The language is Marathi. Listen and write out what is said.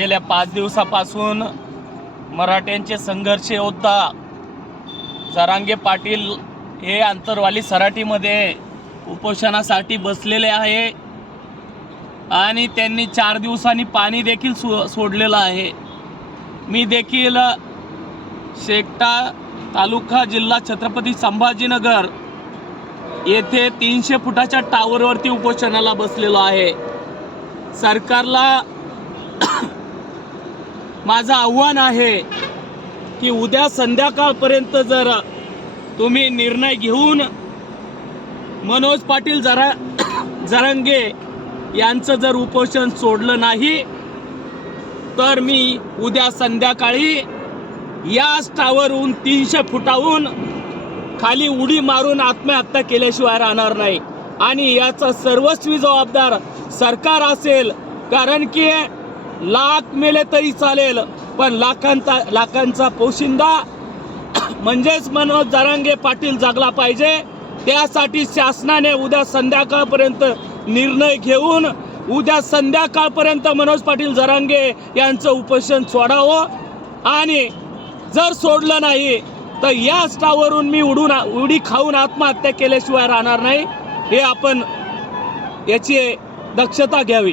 गेल्या 5 दिवसापासून मराठ्यांचे संघर्ष योद्धा जरांगे पाटील हे अंतरवाली सराटीमध्ये उपोषणासाठी बसलेले आहे आणि त्यांनी 4 दिवसांनी पाणी देखील सोडलेलं आहे। मी देखील शेकटा तालुका जिल्हा छत्रपती संभाजीनगर येथे 300 फुटाच्या टावरवरती उपोषणाला बसलेलो आहे। सरकारला माझं आव्हान आहे की उद्या संध्याकाळपर्यंत जर तुम्ही निर्णय घेऊन मनोज पाटील जरांगे यांचं जर उपोषण सोडलं नाही तर मी उद्या संध्याकाळी या टावरहून 300 फुटाहून खाली उडी मारून आत्महत्या केल्याशिवाय राहणार नाही आणि याचा सर्वस्वी जबाबदार सरकार असेल। कारण की लाख मेले तरी चालेल पण लाखांचा पोशिंदा म्हणजेच मनोज जरांगे पाटील जगला पाहिजे। त्यासाठी शासनाने उद्या संध्याकाळपर्यंत निर्णय घेऊन उद्या संध्याकाळपर्यंत मनोज पाटील जरांगे यांचं उपोषण सोडावं आणि जर सोडलं नाही तर या टावरहून मी उडी खाऊन आत्महत्या केल्याशिवाय राहणार नाही। हे आपण याची दक्षता घ्यावी।